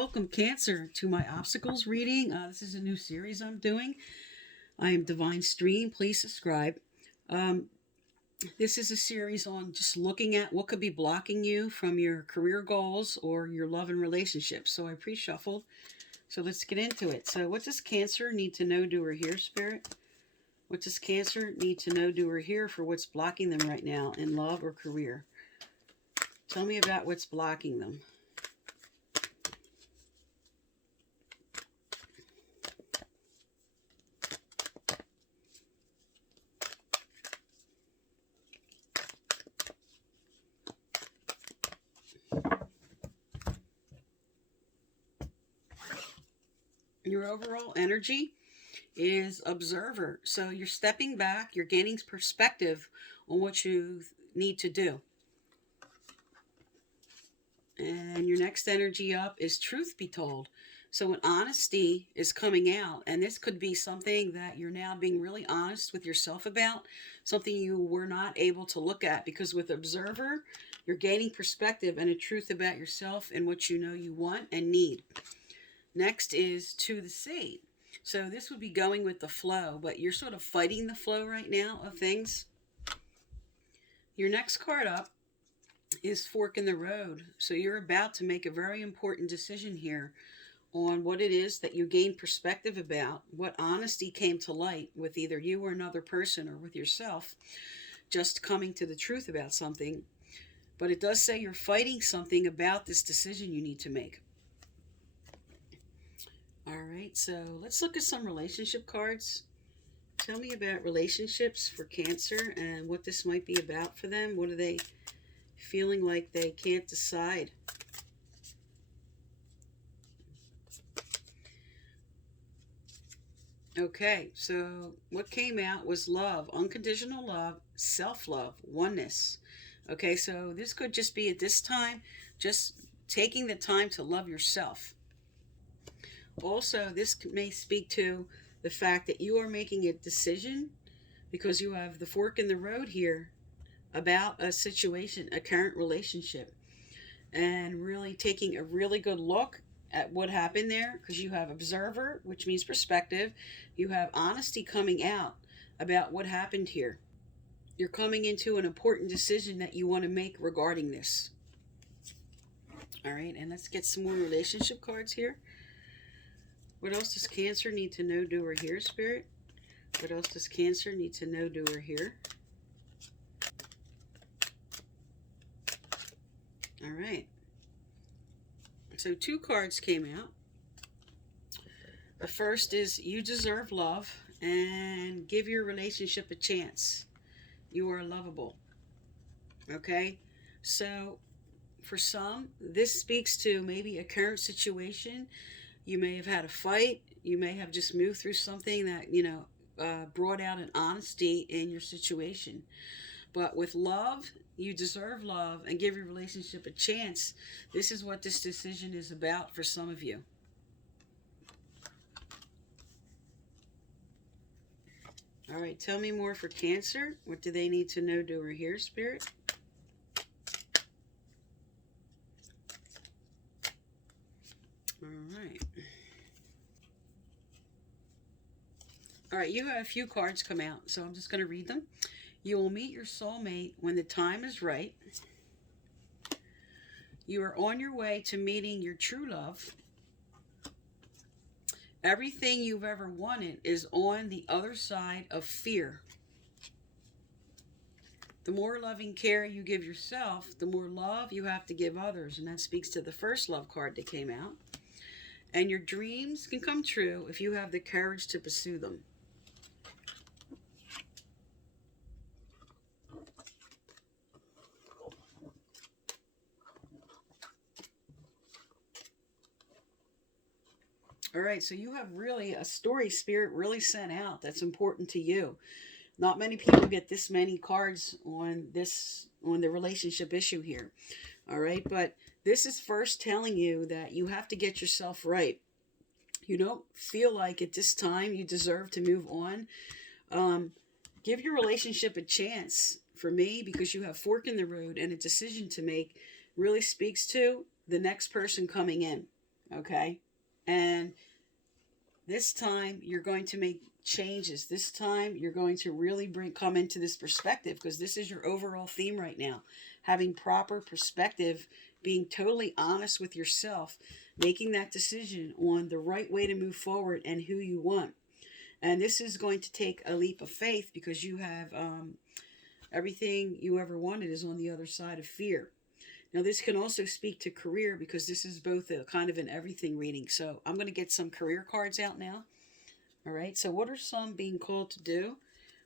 Welcome, Cancer, to my obstacles reading. This is a new series I'm doing. I am Divine Stream. Please subscribe. Um, this is a series on just looking at what could be blocking you from your career goals or your love and relationships. So I pre-shuffled. So let's get into it. So what does Cancer need to know, do, or hear, Spirit? What does Cancer need to know, do, or hear for what's blocking them right now in love or career? Tell me about what's blocking them. Your overall energy is observer. So you're stepping back, you're gaining perspective on what you need to do. And your next energy up is truth be told. So an honesty is coming out, and this could be something that you're now being really honest with yourself about, something you were not able to look at, because with observer, you're gaining perspective and a truth about yourself and what you know you want and need. Next is to the sea. So this would be going with the flow, but you're sort of fighting the flow right now of things. Your next card up is fork in the road. So you're about to make a very important decision here on what it is that you gain perspective about, what honesty came to light with either you or another person or with yourself, just coming to the truth about something. But it does say you're fighting something about this decision you need to make. All right, so let's look at some relationship cards. Tell me about relationships for Cancer and what this might be about for them. What are they feeling like they can't decide? Okay, so what came out was love, unconditional love, self-love, oneness. Okay, so this could just be at this time, just taking the time to love yourself. Also, this may speak to the fact that you are making a decision because you have the fork in the road here about a situation, a current relationship, and really taking a really good look at what happened there, because you have observer, which means perspective. You have honesty coming out about what happened here. You're coming into an important decision that you want to make regarding this. All right, and let's get some more relationship cards here. What else does Cancer need to know, do, or hear, Spirit? What else does Cancer need to know, do, or hear? All right. So 2 cards came out. The first is you deserve love and give your relationship a chance. You are lovable. Okay? So for some, this speaks to maybe a current situation. You may have had a fight. You may have just moved through something that, brought out an honesty in your situation. But with love, you deserve love and give your relationship a chance. This is what this decision is about for some of you. All right, tell me more for Cancer. What do they need to know, do, or hear, Spirit? All right. All right, you have a few cards come out, so I'm just going to read them. You will meet your soulmate when the time is right. You are on your way to meeting your true love. Everything you've ever wanted is on the other side of fear. The more loving care you give yourself, the more love you have to give others. And that speaks to the first love card that came out. And your dreams can come true if you have the courage to pursue them. All right, so you have really a story, Spirit really sent out that's important to you. Not many people get this many cards on the relationship issue here. All right, but this is first telling you that you have to get yourself right. You don't feel like at this time you deserve to move on. Give your relationship a chance. For me, because you have fork in the road and a decision to make, really speaks to the next person coming in. Okay? And this time you're going to make changes. This time you're going to really come into this perspective, because this is your overall theme right now. Having proper perspective, being totally honest with yourself, making that decision on the right way to move forward and who you want. And this is going to take a leap of faith, because you have everything you ever wanted is on the other side of fear. Now, this can also speak to career, because this is both a kind of an everything reading. So I'm going to get some career cards out now. All right. So what are some being called to do?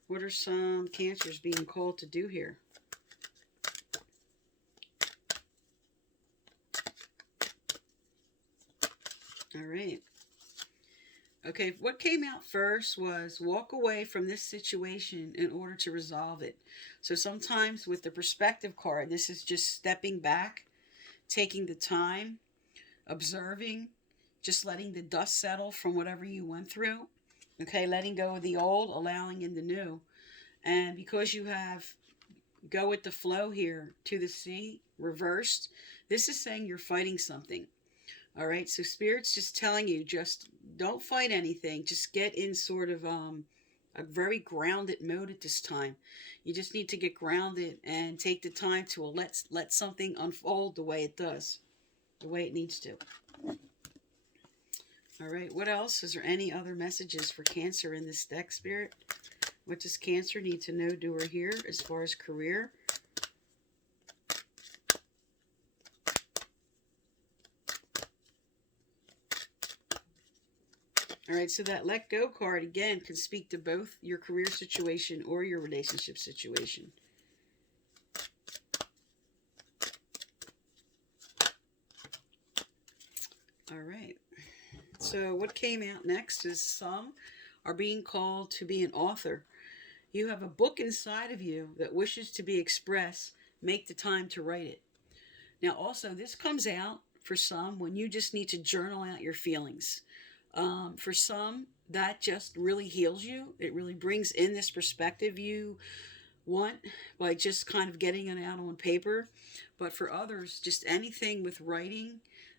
What are some Cancers being called to do here? All right. Okay, what came out first was walk away from this situation in order to resolve it. So sometimes with the perspective card, this is just stepping back, taking the time, observing, just letting the dust settle from whatever you went through. Okay, letting go of the old, allowing in the new. And because you have go with the flow here to the sea, reversed, this is saying you're fighting something. All right, so Spirit's just telling you, just don't fight anything. Just get in sort of a very grounded mode at this time. You just need to get grounded and take the time to let something unfold the way it does, the way it needs to. All right, what else? Is there any other messages for Cancer in this deck, Spirit? What does Cancer need to know, do, or hear as far as career? All right, so that let go card, again, can speak to both your career situation or your relationship situation. All right. So what came out next is some are being called to be an author. You have a book inside of you that wishes to be expressed. Make the time to write it. Now, also, this comes out for some when you just need to journal out your feelings. For some, that just really heals you. It really brings in this perspective you want by just kind of getting it out on paper. But for others, just anything with writing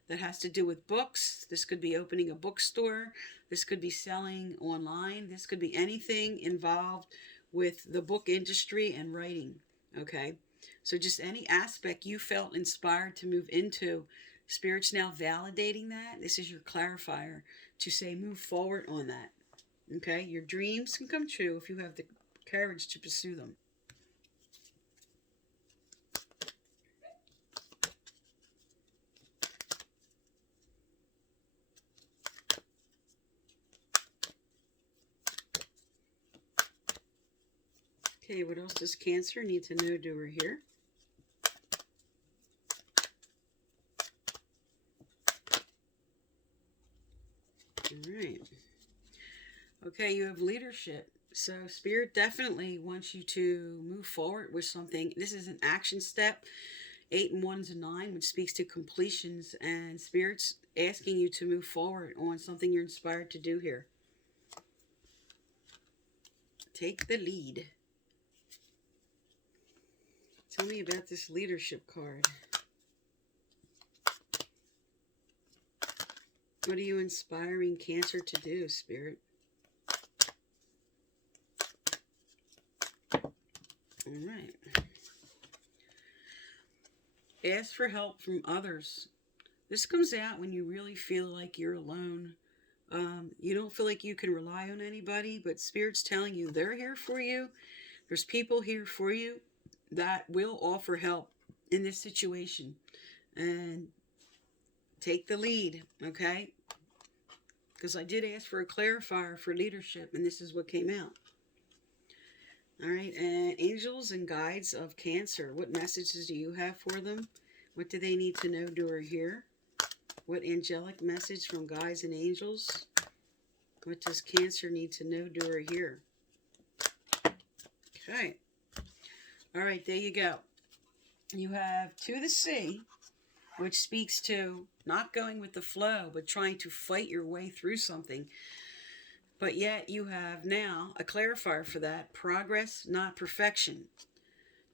that has to do with books. This could be opening a bookstore. This could be selling online. This could be anything involved with the book industry and writing. Okay? So just any aspect you felt inspired to move into, Spirit's now validating that. This is your clarifier to say move forward on that. Okay? Your dreams can come true if you have the courage to pursue them. Okay, what else does Cancer need to know, do, or hear? All right. Okay, you have leadership. So Spirit definitely wants you to move forward with something. This is an action step. 8 and 1 is a 9, which speaks to completions. And Spirit's asking you to move forward on something you're inspired to do here. Take the lead. Tell me about this leadership card. What are you inspiring Cancer to do, Spirit? All right. Ask for help from others. This comes out when you really feel like you're alone. You don't feel like you can rely on anybody, but Spirit's telling you they're here for you. There's people here for you that will offer help in this situation. And take the lead, okay? Because I did ask for a clarifier for leadership, and this is what came out. All right, and angels and guides of Cancer. What messages do you have for them? What do they need to know, do, or hear? What angelic message from guides and angels? What does Cancer need to know, do, or hear? Okay. All right, there you go. You have To the Sea, which speaks to not going with the flow, but trying to fight your way through something. But yet you have now a clarifier for that. Progress, not perfection.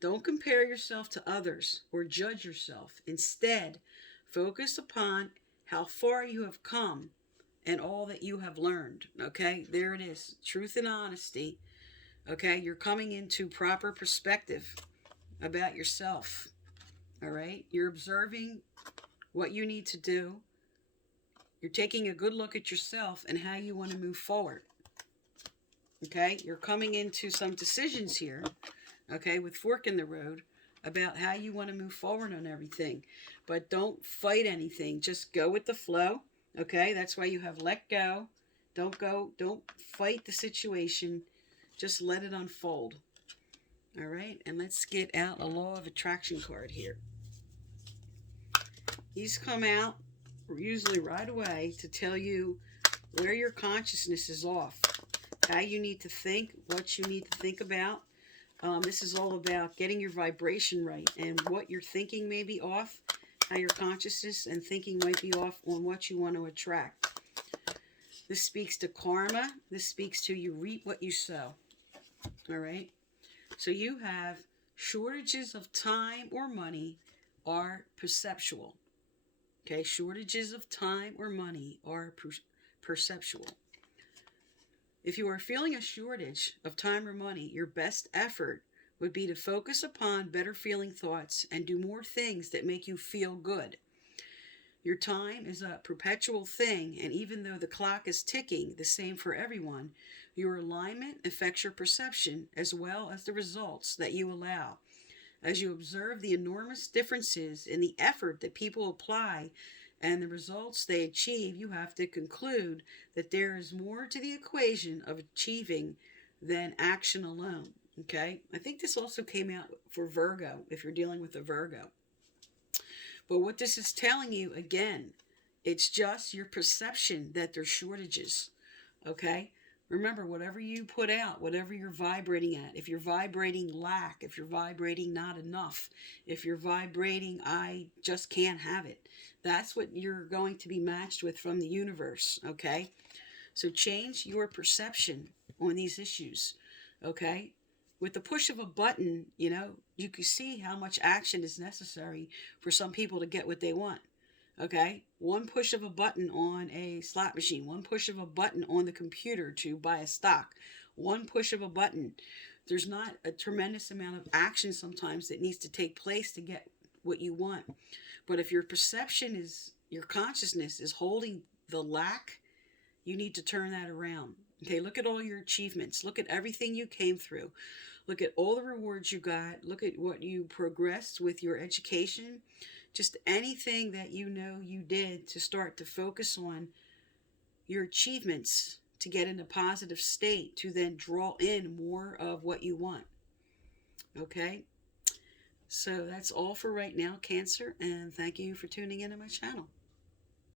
Don't compare yourself to others or judge yourself. Instead, focus upon how far you have come and all that you have learned. Okay, there it is. Truth and honesty. Okay, you're coming into proper perspective about yourself. All right, you're observing what you need to do. You're taking a good look at yourself and how you want to move forward. Okay, you're coming into some decisions here, okay, with fork in the road about how you want to move forward on everything. But don't fight anything. Just go with the flow. Okay, that's why you have let go. Don't fight the situation. Just let it unfold. All right, and let's get out a law of attraction card here. These come out usually right away to tell you where your consciousness is off, how you need to think, what you need to think about. This is all about getting your vibration right and what you're thinking may be off, how your consciousness and thinking might be off on what you want to attract. This speaks to karma. This speaks to you reap what you sow. All right? So you have shortages of time or money are perceptual. Okay? Shortages of time or money are perceptual. If you are feeling a shortage of time or money, your best effort would be to focus upon better feeling thoughts and do more things that make you feel good. Your time is a perpetual thing, and even though the clock is ticking the same for everyone, your alignment affects your perception as well as the results that you allow. As you observe the enormous differences in the effort that people apply and the results they achieve, you have to conclude that there is more to the equation of achieving than action alone. Okay? I think this also came out for Virgo, if you're dealing with a Virgo. But what this is telling you, again, it's just your perception that there's shortages. Okay? Remember, whatever you put out, whatever you're vibrating at, if you're vibrating lack, if you're vibrating not enough, if you're vibrating I just can't have it, that's what you're going to be matched with from the universe, okay? So change your perception on these issues, okay? With the push of a button, you can see how much action is necessary for some people to get what they want. Okay, one push of a button on a slot machine, one push of a button on the computer to buy a stock, one push of a button. There's not a tremendous amount of action sometimes that needs to take place to get what you want. But if your perception is, your consciousness is holding the lack, you need to turn that around. Okay, look at all your achievements. Look at everything you came through. Look at all the rewards you got. Look at what you progressed with your education. Just anything that you did to start to focus on your achievements to get in a positive state to then draw in more of what you want. Okay? So that's all for right now, Cancer, and thank you for tuning into my channel.